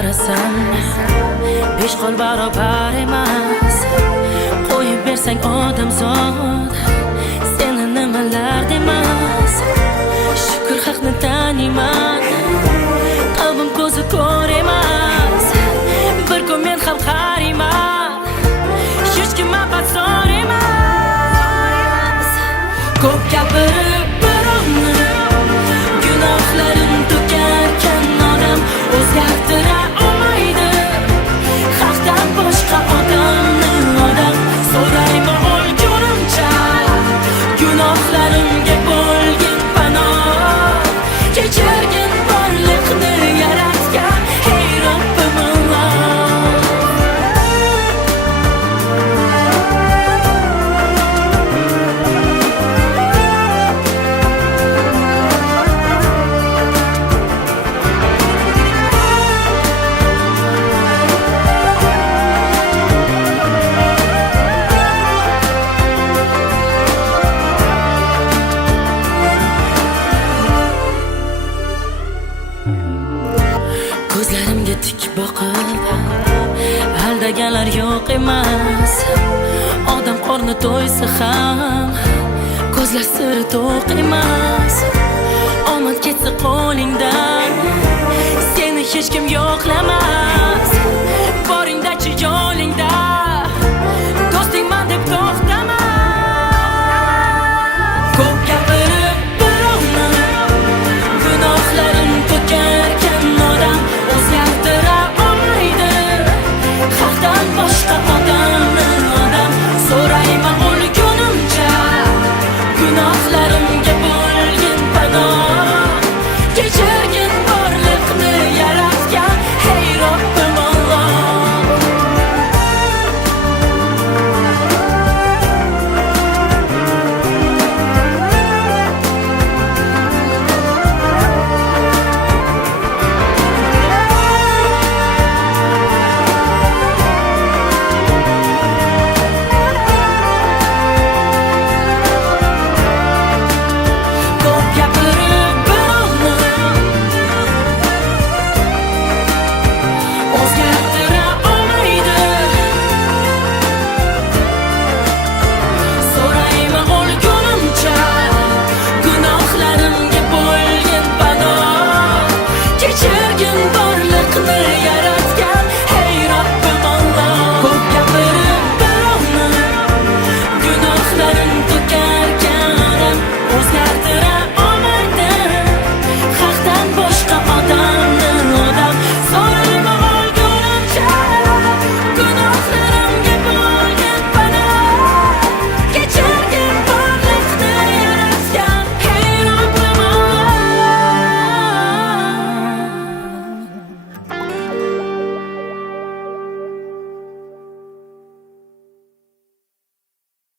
qarasam besh qo'l barobar emas. Qo'yib bersang odamzod seni nimalar demas. Shukr haqni taniyman, qalbim ko'zi ko'r emas. Bir kun men ham qariyman, hech kim maqsador emas. Ko'p gapirib birovni gunohlarin to'karkan odam o'zgartira olmaydi. Haqdan boshqa odamni odam so'raymi o'lgunimcha. Gunohlarimga bo'lgin panoh, kechirgin borliqni yaratgan ey Robbim Alloh. Ko'zlarimga tik boqib aldaganlar yo'q emas. Odam qorni to'ysa ham ko'zlar siri to'q emas. Omad ketsa qo'lingdan seni hech kim yo'qlar.